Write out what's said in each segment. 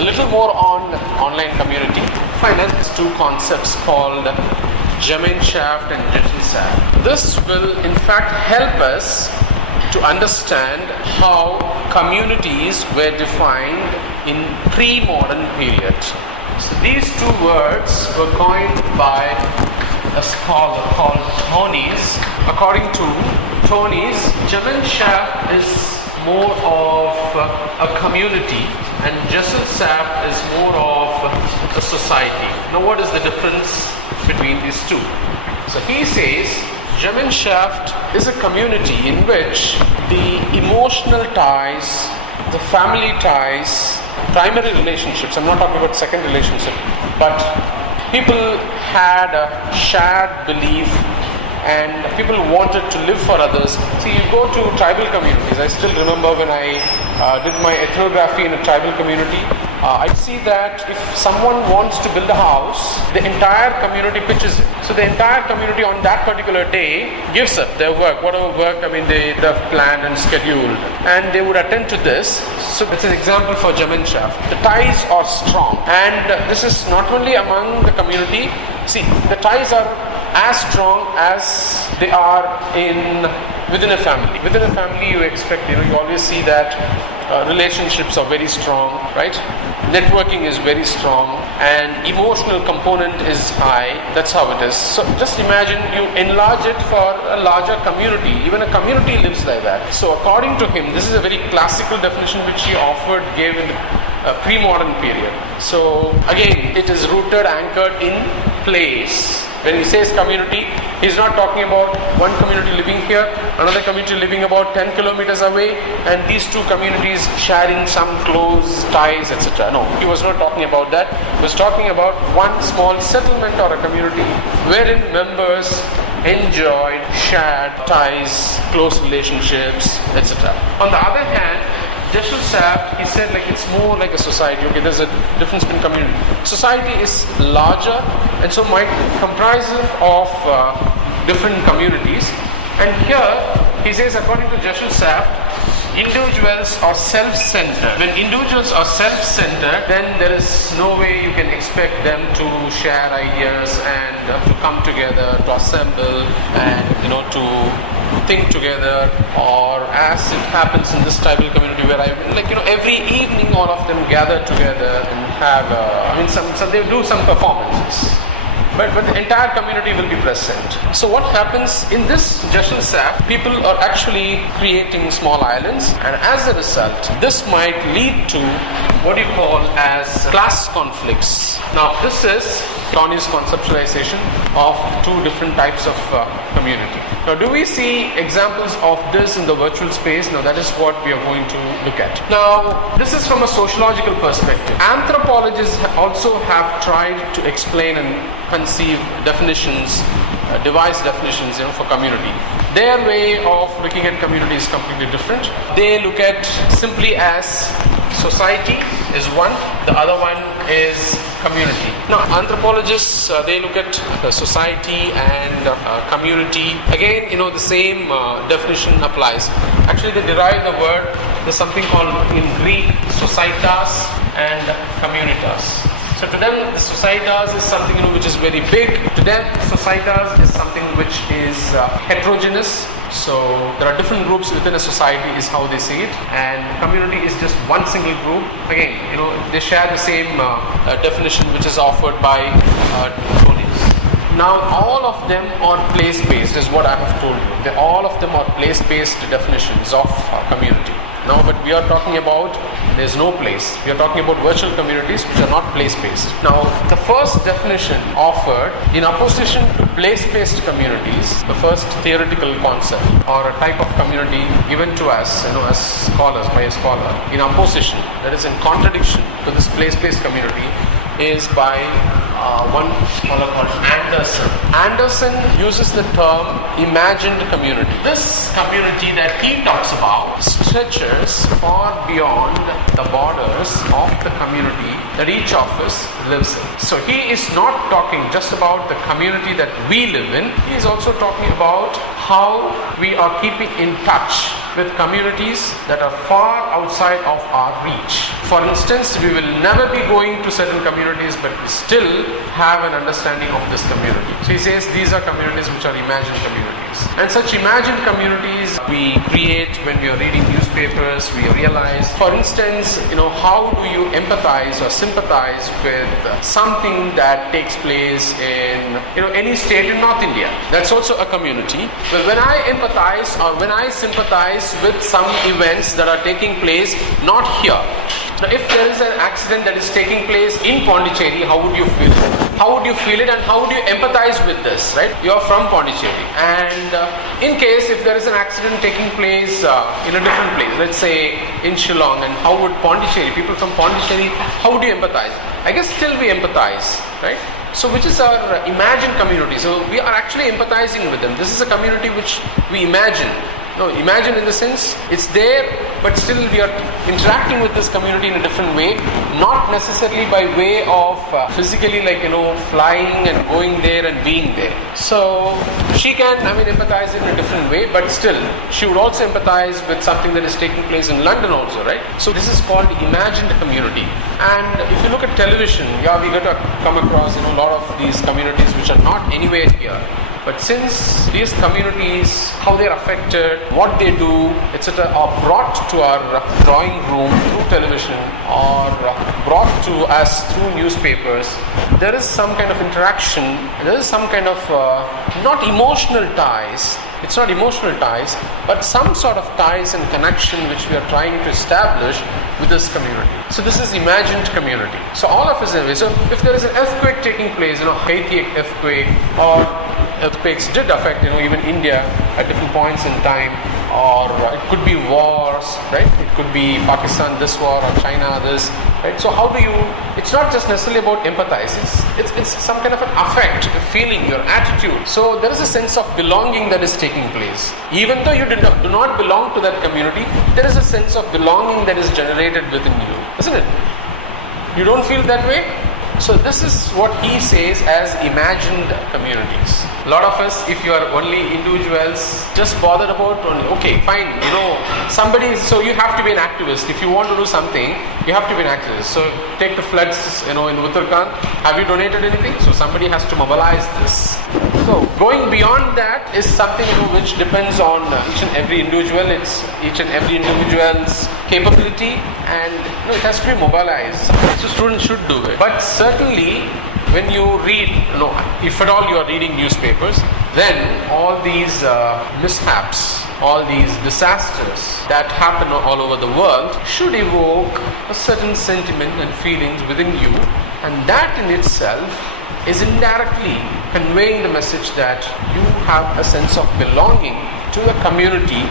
a little more on online community. Finance two concepts called Gemeinschaft and Gesellschaft. This will in fact help us to understand how communities were defined in pre-modern period. So these two words were coined by a scholar called Tönnies. According to Tönnies, Gemeinschaft is more of a community and Gesellschaft is more of a society. Now what is the difference between these two? So he says Gemeinschaft is a community in which the emotional ties, the family ties, primary relationships, I'm not talking about second relationship, but people had a shared belief and people wanted to live for others. See, you go to tribal communities. I still remember when I did my ethnography in a tribal community, I see that if someone wants to build a house, the entire community pitches in. So the entire community on that particular day gives up their work, whatever work they've planned and scheduled, and they would attend to this. So it's an example for Gemeinschaft. The ties are strong, and this is not only among the community. See, the ties are as strong as they are within a family. Within a family, you expect, you always see that relationships are very strong, right? Networking is very strong and emotional component is high. That's how it is. So just imagine you enlarge it for a larger community. Even a community lives like that. So according to him, this is a very classical definition which he gave in the pre-modern period. So again, it is rooted, anchored in place. When he says community, he's not talking about one community living here, another community living about 10 kilometers away, and these two communities sharing some close ties, etc. No, he was not talking about that. He was talking about one small settlement or a community wherein members enjoyed shared ties, close relationships, etc. On the other hand, Gesellschaft, he said, it's more like a society. Okay, there's a difference between community. Society is larger and so might comprise of different communities. And here, he says, according to Gesellschaft, individuals are self-centered. When individuals are self-centered, then there is no way you can expect them to share ideas and to come together, to assemble and to think together, or as it happens in this tribal community where every evening all of them gather together and have some they do some performances, but the entire community will be present. So what happens in this Gesellschaft, people are actually creating small islands, and as a result this might lead to what you call as class conflicts. Now this is Tönnies' conceptualization of two different types of community. Now, do we see examples of this in the virtual space? Now, that is what we are going to look at. Now, this is from a sociological perspective. Anthropologists also have tried to explain and conceive definitions, devise definitions, for community. Their way of looking at community is completely different. They look at simply as society is one, the other one is community. Now, anthropologists, they look at society and community. Again, the same definition applies. Actually, they derive the word, there's something called in Greek, societas and communitas. So to them, the societas is something which is very big. To them, societas is something which is heterogeneous. So there are different groups within a society is how they see it, and community is just one single group. Again, they share the same definition which is offered by Tönnies. Now all of them are place-based is what I have told you. All of them are place-based definitions of community. Now, but we are talking about there's no place. We are talking about virtual communities which are not place-based. Now, the first definition offered in opposition to place-based communities, the first theoretical concept or a type of community given to us, as scholars, by a scholar, in opposition, that is in contradiction to this place-based community, is by one scholar called Anderson. Anderson uses the term imagined community. This community that he talks about stretches far beyond the borders of the community that each of us lives in. So he is not talking just about the community that we live in. He is also talking about how we are keeping in touch with communities that are far outside of our reach. For instance, we will never be going to certain communities, but we still have an understanding of this community. So he says these are communities which are imagined communities. And such imagined communities we create when we are reading newspapers. We realize, for instance, how do you empathize or sympathize with something that takes place in any state in North India? That's also a community. Well, when I empathize or when I sympathize with some events that are taking place not here. Now, if there is an accident that is taking place in Pondicherry, how would you feel it? How would you feel it and how would you empathize with this, right? You are from Pondicherry. And in case if there is an accident taking place in a different place, let's say in Shillong, and how would Pondicherry, people from Pondicherry, how would you empathize? I guess still we empathize, right? So which is our imagined community. So we are actually empathizing with them. This is a community which we imagine. No, imagine in the sense it's there, but still we are interacting with this community in a different way, not necessarily by way of physically flying and going there and being there. So she can, empathize in a different way, but still she would also empathize with something that is taking place in London also, right? So this is called imagined community. And if you look at television, we get to come across a lot of these communities which are not anywhere here. But since these communities, how they are affected, what they do, etc., are brought to our drawing room through television or brought to us through newspapers, there is some kind of interaction, there is some kind of not emotional ties. It's not emotional ties, but some sort of ties and connection which we are trying to establish with this community. So this is imagined community. So all of us anyway. So if there is an earthquake taking place, Haiti earthquake, or earthquakes did affect even India at different points in time, or it could be wars, right? It could be Pakistan this war or China this, right? So how do you? It's not just necessarily about empathize. It's some kind of an affect, a feeling, your attitude. So there is a sense of belonging that is taking place. Even though you do not belong to that community, there is a sense of belonging that is generated within you, isn't it? You don't feel that way? So this is what he says as imagined communities. A lot of us, if you are only individuals, just bothered about only, okay, fine, so you have to be an activist. If you want to do something, you have to be an activist. So take the floods, in Uttarakhand. Have you donated anything? So somebody has to mobilize this. So going beyond that is something which depends on each and every individual. It's each and every individual's capability, and it has to be mobilized. So students should do it. But certainly, when you read, if at all you are reading newspapers, then all these mishaps, all these disasters that happen all over the world should evoke a certain sentiment and feelings within you, and that in itself is indirectly conveying the message that you have a sense of belonging to the community,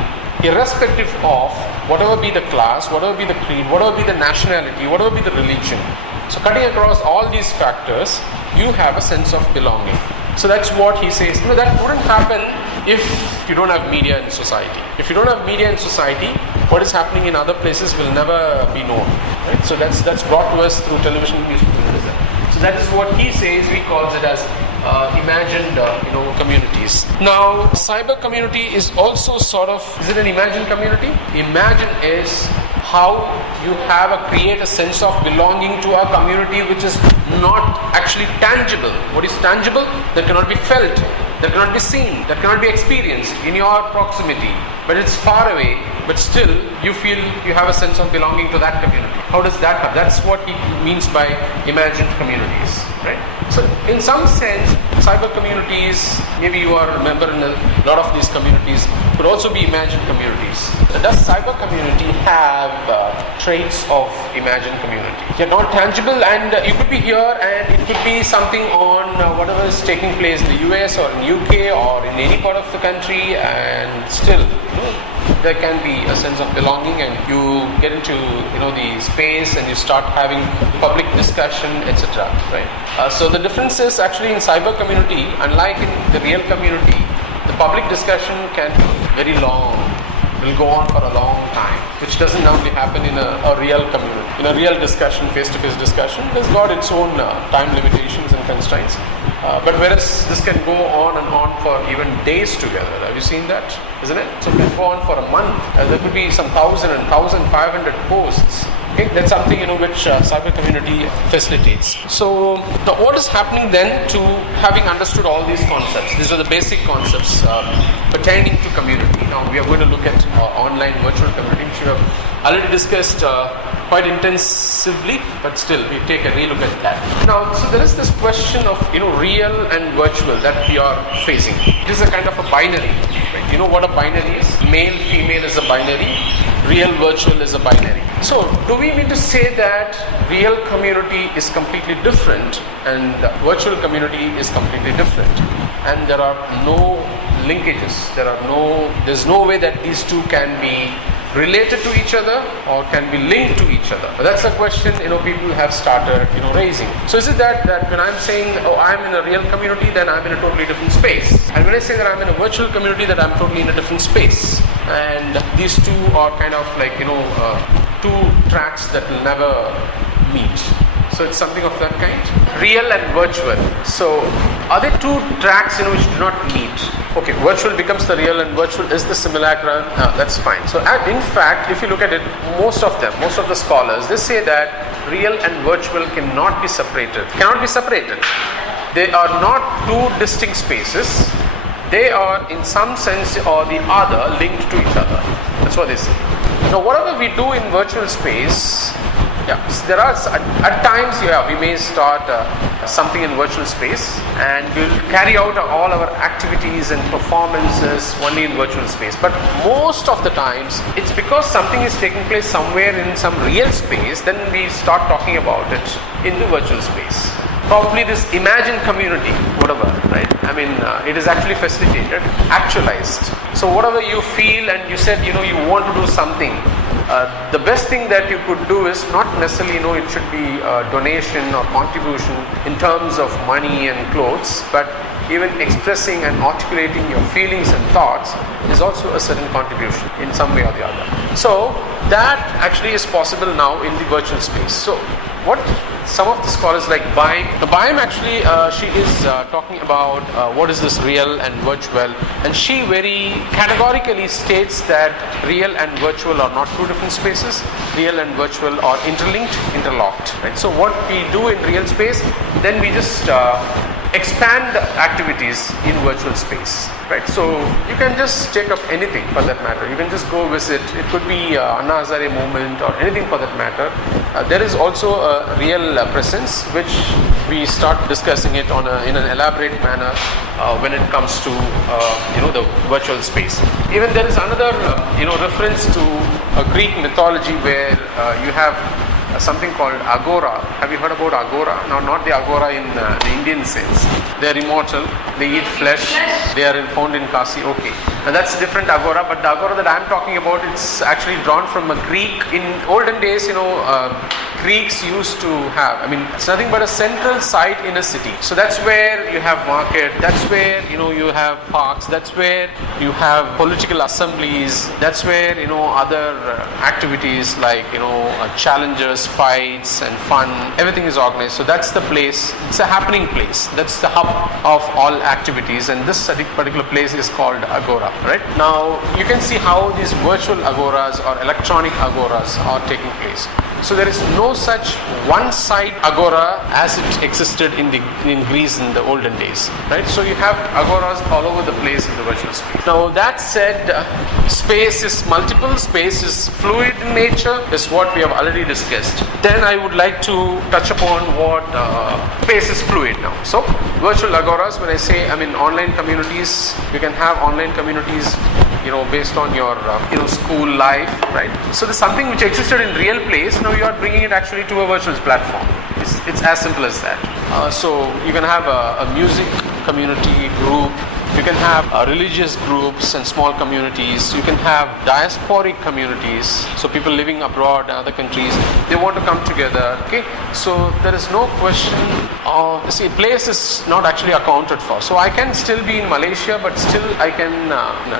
irrespective of whatever be the class, whatever be the creed, whatever be the nationality, whatever be the religion. So cutting across all these factors, you have a sense of belonging. So that's what he says. That wouldn't happen if you don't have media in society. If you don't have media in society, what is happening in other places will never be known. Right? So that's brought to us through television, newspapers. So that is what he says. He calls it as imagined, communities. Now, cyber community is also is it an imagined community? Imagine is how you create a sense of belonging to a community which is not actually tangible. What is tangible? That cannot be felt, that cannot be seen, that cannot be experienced in your proximity. But it's far away, but still you feel you have a sense of belonging to that community. How does that happen? That's what he means by imagined communities, right? So in some sense, cyber communities, maybe you are a member in a lot of these communities, could also be imagined communities. So does cyber community have traits of imagined community? They're not tangible, and it could be here, and it could be something on whatever is taking place in the US or in UK or in any part of the country, and still there can be a sense of belonging, and you get into the space and you start having public discussion, etc. Right? So the difference is actually in cyber community, unlike in the real community, the public discussion can be very long. It will go on for a long time, which doesn't normally happen in a real community. In a real discussion, face-to-face discussion, it has got its own time limitations and constraints. But whereas this can go on and on for even days together. Have you seen that? Isn't it? So it can go on for a month. There could be some 1,000 and 1,500 posts. Okay, that's something which cyber community facilitates. So now what is happening then to having understood all these concepts? These are the basic concepts pertaining to community. Now we are going to look at online virtual community, which we have already discussed quite intensively, but still we take a relook at that. Now, so there is this question of real and virtual that we are facing. It is a kind of a binary. Right? You know what a binary is? Male, female is a binary. Real, virtual is a binary. So, do we mean to say that real community is completely different and virtual community is completely different, and there are no linkages? There's no way that these two can be related to each other or can be linked to each other? That's a question people have started raising. So is it that when I'm saying I'm in a real community, then I'm in a totally different space, and when I say that I'm in a virtual community, that I'm totally in a different space, and these two are kind of like two tracks that will never meet? So it's something of that kind. Real and virtual. So are there two tracks which do not meet? Okay, virtual becomes the real and virtual is the simulacrum. That's fine. So in fact, if you look at it, most of the scholars, they say that real and virtual cannot be separated. They are not two distinct spaces. They are in some sense or the other linked to each other. That's what they say. Now whatever we do in virtual space, there are at times we may start something in virtual space, and we'll carry out all our activities and performances only in virtual space. But most of the times it's because something is taking place somewhere in some real space, then we start talking about it in the virtual space. Probably this imagined community, whatever, right? I mean, it is actually facilitated, actualized. So whatever you feel and you said, you want to do something, the best thing that you could do is not necessarily, it should be a donation or contribution in terms of money and clothes, but even expressing and articulating your feelings and thoughts is also a certain contribution in some way or the other. So that actually is possible now in the virtual space. So what some of the scholars like Baim actually, she is talking about what is this real and virtual, and she very categorically states that real and virtual are not two different spaces. Real and virtual are interlinked, interlocked. Right? So what we do in real space, then we just expand activities in virtual space, right? So you can just take up anything for that matter. You can just go visit. It could be Anna Hazare movement or anything for that matter. There is also a real presence which we start discussing it in an elaborate manner when it comes to the virtual space. Even there is another reference to a Greek mythology where you have something called Agora. Have you heard about Agora? Now, not the Agora in the Indian sense. They are immortal. They eat flesh. They are found in Kasi. Okay. And that's different Agora. But the Agora that I'm talking about, it's actually drawn from a Greek. In olden days, Greeks used to have, it's nothing but a central site in a city. So that's where you have market. That's where, you have parks. That's where you have political assemblies. That's where, other activities like, challenges, fights and fun, everything is organized. So that's the place. It's a happening place. That's the hub of all activities, and this particular place is called Agora. Right? Now you can see how these virtual agoras or electronic agoras are taking place. So there is no such one-site agora as it existed in Greece in the olden days, right? So you have agoras all over the place in the virtual space. Now that said, space is multiple, space is fluid in nature, is what we have already discussed. Then I would like to touch upon what space is fluid now. So virtual agoras, when I say, online communities, you can have online communities based on your school life, right? So there's something which existed in real place, now you are bringing it actually to a virtual platform. It's as simple as that. So you can have a music community group, you can have religious groups and small communities, you can have diasporic communities, so people living abroad in other countries, they want to come together, okay? So there is no question See, place is not actually accounted for. So I can still be in Malaysia, but still I can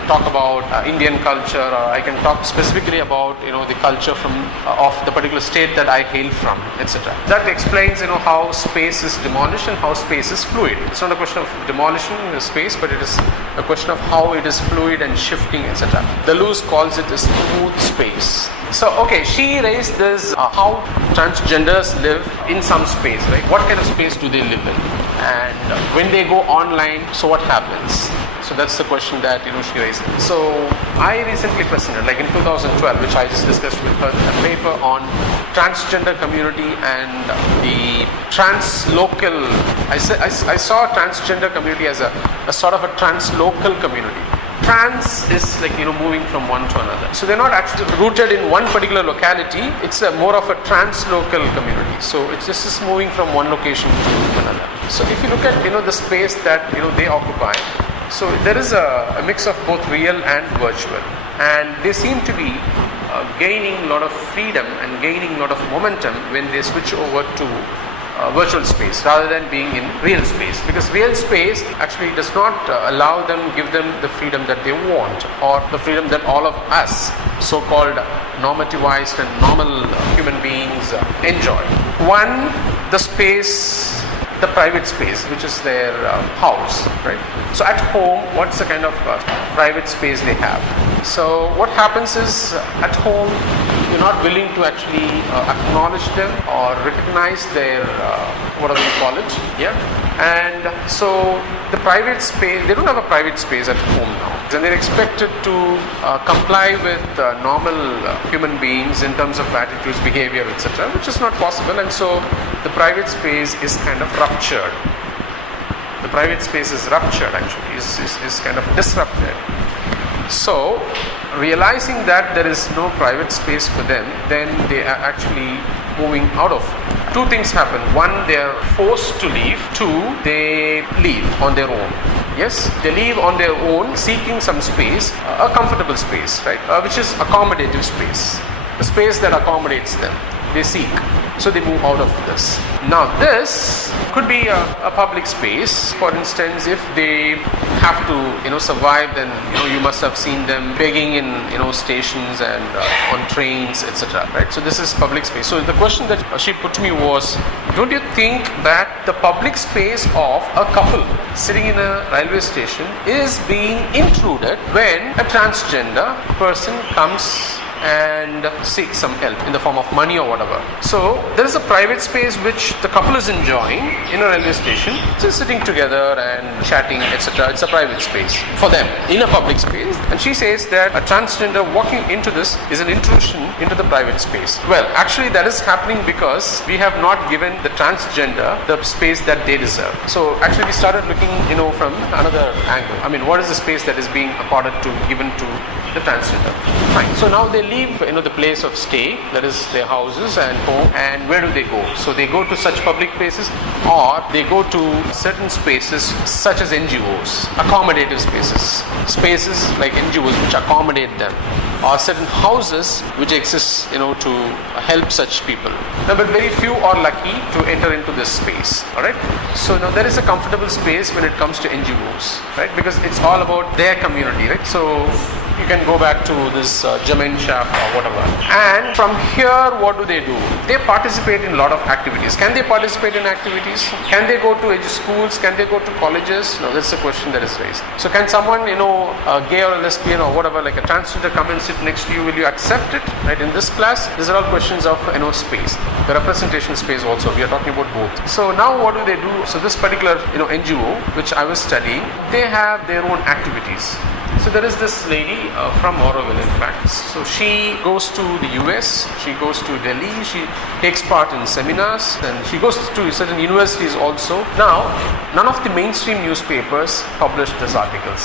talk about Indian culture, or I can talk specifically about the culture from of the particular state that I hail from, etc. That explains how space is demolished and how space is fluid. It's not a question of demolishing the space, but it is a question of how it is fluid and shifting, etc. Deleuze calls it a smooth space. So, okay, she raised this, how transgenders live in some space, right? What kind of space do they live in? And when they go online, so what happens? So that's the question that she raised. So I recently presented, like in 2012, which I just discussed with her, a paper on transgender community and the translocal. I saw transgender community as a sort of a translocal community. Trans is like moving from one to another. So they're not actually rooted in one particular locality. It's more of a translocal community. So it's just moving from one location to another. So if you look at the space that they occupy, so there is a mix of both real and virtual, and they seem to be gaining a lot of freedom and gaining a lot of momentum when they switch over to virtual space rather than being in real space, because real space actually does not give them the freedom that they want, or the freedom that all of us so-called normativized and normal human beings enjoy. One, the private space, which is their house, right? So at home, what's the kind of private space they have? So what happens is, at home, you're not willing to actually acknowledge them or recognize their, whatever you call it, yeah? And so the private space, they don't have a private space at home now. And they're expected to comply with normal human beings in terms of attitudes, behavior, etc., which is not possible. And so the private space is kind of ruptured. The private space is ruptured, actually, is kind of disrupted. So, realizing that there is no private space for them, then they are actually moving out of. Two things happen. One, they are forced to leave. Two, they leave on their own. Yes, they leave on their own, seeking some space, a comfortable space, right? Which is accommodative space, a space that accommodates them. They seek. So they move out of this. Now this could be a public space. For instance, if they have to survive, then you must have seen them begging in stations and on trains, etc. Right? So this is public space. So the question that she put to me was, don't you think that the public space of a couple sitting in a railway station is being intruded when a transgender person comes and seek some help in the form of money or whatever? So there is a private space which the couple is enjoying in a railway station, just sitting together and chatting, etc. It's a private space for them in a public space. And she says that a transgender walking into this is an intrusion into the private space. Well, actually that is happening because we have not given the transgender the space that they deserve. So actually we started looking from another angle. I mean, what is the space that is being given to the transgender? Fine. So now they leave the place of stay, that is their houses and home, and where do they go? So they go to such public places, or they go to certain spaces such as NGOs, accommodative spaces like NGOs which accommodate them, or certain houses which exist to help such people. Now, but very few are lucky to enter into this space. Alright, so now there is a comfortable space when it comes to NGOs, right? Because it's all about their community, right? So you can go back to this German Shaft or whatever. And from here, what do? They participate in a lot of activities. Can they participate in activities? Can they go to schools? Can they go to colleges? No, that's the question that is raised. So can someone, gay or a lesbian or whatever, like a transgender, come and sit next to you? Will you accept it? Right, in this class, these are all questions of, space. The representation space also. We are talking about both. So now what do? So this particular, NGO, which I was studying, they have their own activities. So there is this lady from Auroville, in fact. So she goes to the US, she goes to Delhi, she takes part in seminars, and she goes to certain universities also. Now, none of the mainstream newspapers publish these articles.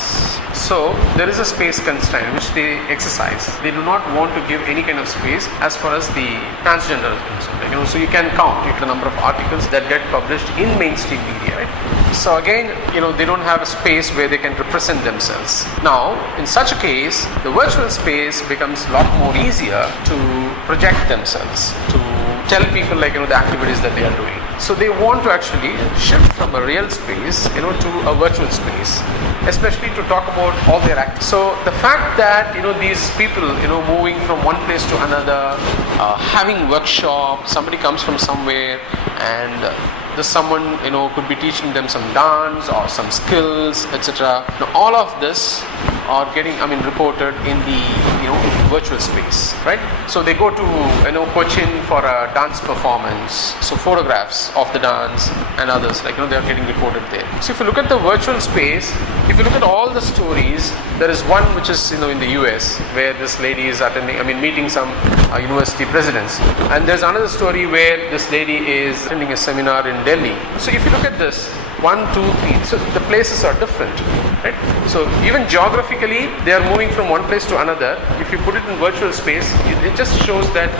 So there is a space constraint which they exercise. They do not want to give any kind of space as far as the transgender is concerned. So you can count the number of articles that get published in mainstream media, right? So again, they don't have a space where they can represent themselves. Now, in such a case, the virtual space becomes a lot more easier to project themselves, to tell people like, the activities that they are doing. So they want to actually shift from a real space, to a virtual space, especially to talk about all their activities. So the fact that, these people, moving from one place to another, having workshop, somebody comes from somewhere and there's someone, could be teaching them some dance or some skills, etc. Now, all of this are getting, reported in the, virtual space, right? So they go to, Cochin for a dance performance. So photographs of the dance and others, they are getting reported there. So if you look at the virtual space, if you look at all the stories, there is one which is, in the US, where this lady is meeting some university presidents. And there's another story where this lady is attending a seminar in Delhi. So if you look at this, 1, 2, 3. So the places are different, right? So even geographically, they are moving from one place to another. If you put it in virtual space, it just shows that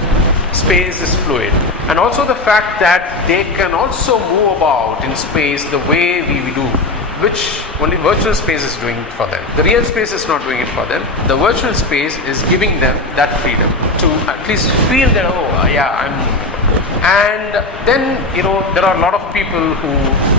space is fluid. And also the fact that they can also move about in space the way we do, which only virtual space is doing it for them. The real space is not doing it for them. The virtual space is giving them that freedom to at least feel that, I'm. And then, there are a lot of people who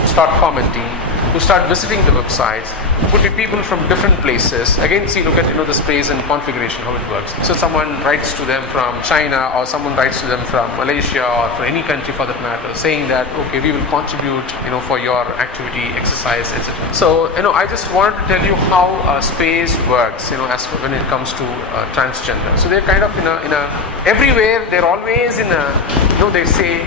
start commenting, who start visiting the websites. Could be people from different places. Again, look at, the space and configuration, how it works. So someone writes to them from China, or someone writes to them from Malaysia, or from any country for that matter, saying that, okay, we will contribute, for your activity, exercise, etc. So, I just wanted to tell you how space works, as when it comes to transgender. So they're kind of everywhere, they're always in a, they say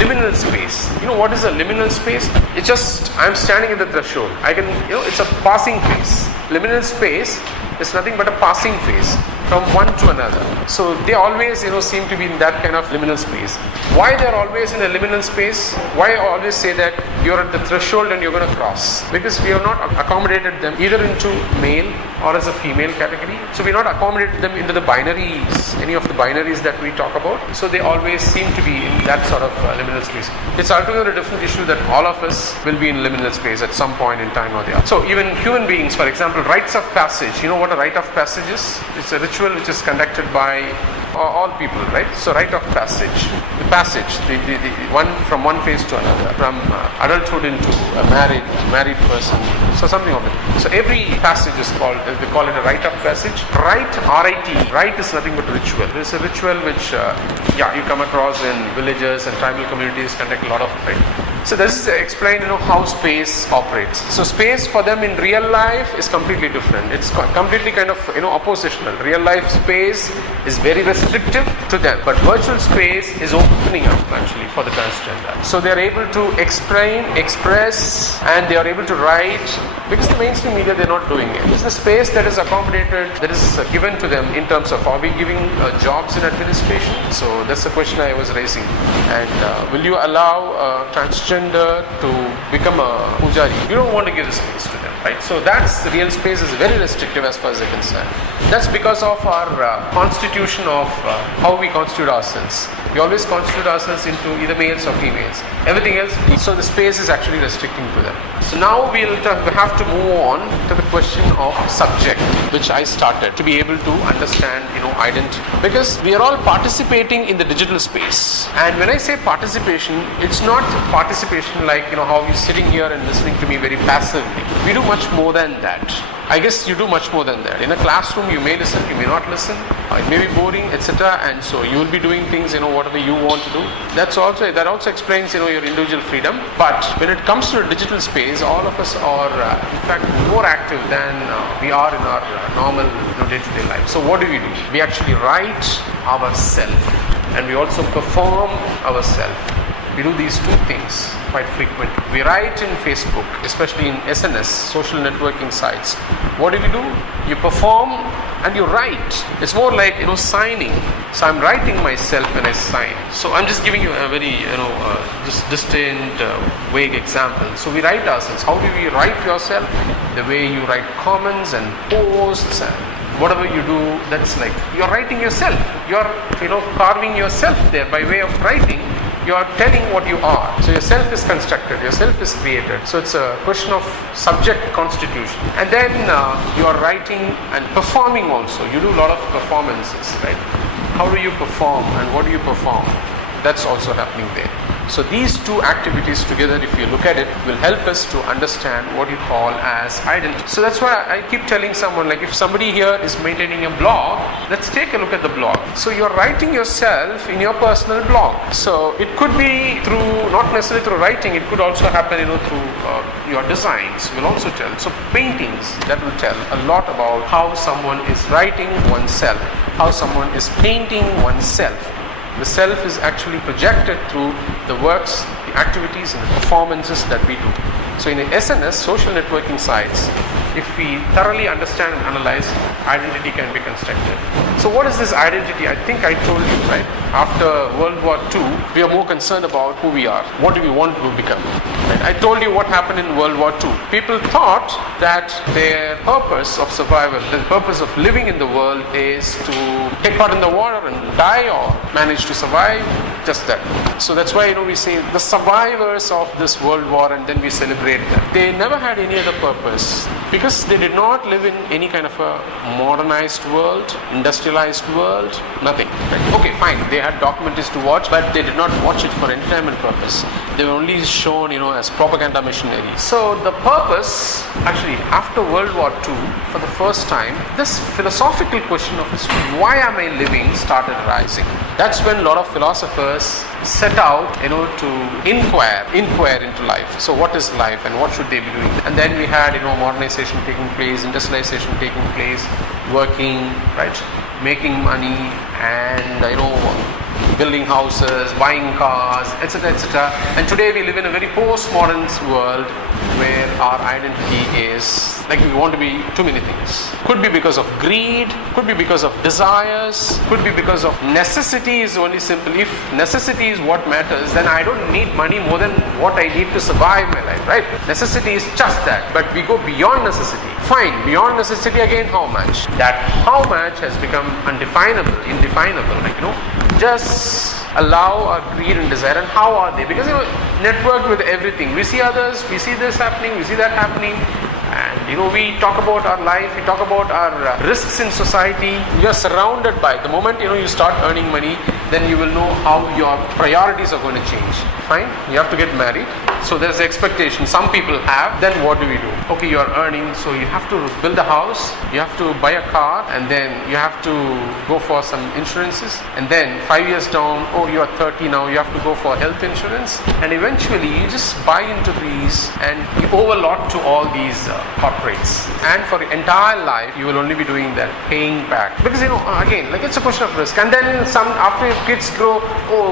liminal space. What is a liminal space? It's just, I'm standing at the threshold. I can, it's a passing phase. Liminal space is nothing but a passing phase from one to another. So they always, seem to be in that kind of liminal space. Why they're always in a liminal space? Why I always say that you're at the threshold and you're going to cross? Because we have not accommodated them either into male or as a female category. So we not accommodated them into the binaries, any of the binaries that we talk about. So they always seem to be in that sort of liminal space. It's altogether a different issue that all of us will be in liminal space at some point in time or the other. So even human beings, for example, rites of passage. You know what a rite of passage is? It's a ritual which is conducted by all people, right? So rite of passage, the passage, the one from one phase to another, from adulthood into a married person, so something of it. So every passage is called, they call it a rite of passage. Rite, R-I-T, rite is nothing but ritual. It's a ritual which, you come across in villages and tribal communities conduct a lot of, right? So this is explained, how space operates. So space for them in real life is completely different. It's completely kind of, oppositional. Real life space is very restrictive to them, but virtual space is opening up actually for the transgender. So they are able to express, and they are able to write, because the mainstream media, they're not doing it. It's the space that is accommodated, that is given to them in terms of, are we giving jobs in administration? So that's the question I was raising. And will you allow transgender to become a pujari? You don't want to give the space to them, right? So that's, the real space is very restrictive as far as they're concerned. That's because of our constitution of how we constitute ourselves. We always constitute ourselves into either males or females. Everything else, so the space is actually restricting to them. So now we have to move on to the question of subject, which I started, to be able to understand, identity. Because we are all participating in the digital space. And when I say participation, it's not participation like, how you're sitting here and listening to me very passively. We do much more than that. I guess you do much more than that. In a classroom, you may listen, you may not listen. It may be boring, etc. And so you will be doing things, whatever you want to do. That also explains, your individual freedom. But when it comes to a digital space, all of us are, in fact, more active than we are in our normal, day-to-day life. So what do? We actually write ourselves, and we also perform ourselves. We do these two things quite frequently. We write in Facebook, especially in SNS, social networking sites. What do? You perform and you write. It's more like, signing. So I'm writing myself when I sign. So I'm just giving you a very, just distant, vague example. So we write ourselves. How do we write yourself? The way you write comments and posts and whatever you do, that's like, you're writing yourself. You're, carving yourself there by way of writing. You are telling what you are. So yourself is constructed, yourself is created. So it's a question of subject constitution. And then you are writing and performing also. You do a lot of performances, right? How do you perform and what do you perform? That's also happening there. So these two activities together, if you look at it, will help us to understand what you call as identity. So that's why I keep telling someone, like if somebody here is maintaining a blog, let's take a look at the blog. So you're writing yourself in your personal blog. So it could be through, not necessarily through writing, it could also happen, through your designs will also tell. So paintings, that will tell a lot about how someone is writing oneself, how someone is painting oneself. The self is actually projected through the works, the activities and the performances that we do. So in SNS, social networking sites, if we thoroughly understand and analyze, identity can be constructed. So what is this identity? I think I told you, right? After World War II, we are more concerned about who we are. What do we want to become? Right? I told you what happened in World War II. People thought that their purpose of survival, the purpose of living in the world is to take part in the war and die or manage to survive, just that. So that's why we say the survivors of this world war, and then we celebrate them. They never had any other purpose because they did not live in any kind of a modernized world, industrialized world, nothing. Right? Okay, fine, they had documentaries to watch, but they did not watch it for entertainment purpose. They were only shown, as propaganda missionaries. So the purpose, actually, after World War II, for the first time, this philosophical question of why am I living started rising. That's when a lot of philosophers set out, to inquire into life. So what is life and what should they be doing? And then we had, modernization taking place, industrialization taking place, working, right, making money, and building houses, buying cars, etc., etc. And today we live in a very postmodern world where our identity is like we want to be too many things. Could be because of greed, could be because of desires, could be because of necessity is only simple. If necessity is what matters, then I don't need money more than what I need to survive my life, right? Necessity is just that. But we go beyond necessity. Fine, beyond necessity again, how much? That how much has become undefinable, indefinable, just allow our greed and desire. And how are they? Because networked with everything. We see others, we see this happening, we see that happening, and we talk about our life, we talk about our risks in society. You are surrounded by, the moment you start earning money, then you will know how your priorities are going to change. Fine, you have to get married, so there's the expectation some people have. Then what do we do? Okay, you are earning, so you have to build a house, you have to buy a car, and then you have to go for some insurances, and then 5 years down, you are 30 now, you have to go for health insurance, and eventually you just buy into these and you owe a lot to all these corporates, and for the entire life you will only be doing that, paying back, because again, like it's a question of risk. And then after your kids grow,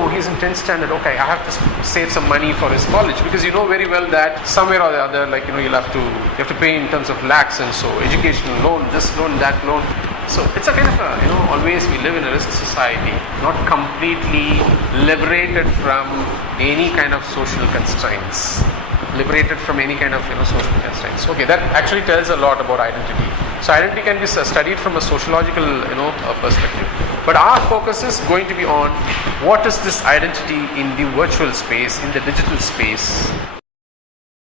he's in 10th standard, okay, I have to save some money for his college, because you know very well that somewhere or the other, you have to pay in terms of lakhs, and so educational loan, this loan, that loan. So it's a kind of always we live in a risk society, not completely liberated from any kind of social constraints, liberated from any kind of social constraints. Okay, that actually tells a lot about identity. So identity can be studied from a sociological perspective. But our focus is going to be on what is this identity in the virtual space, in the digital space.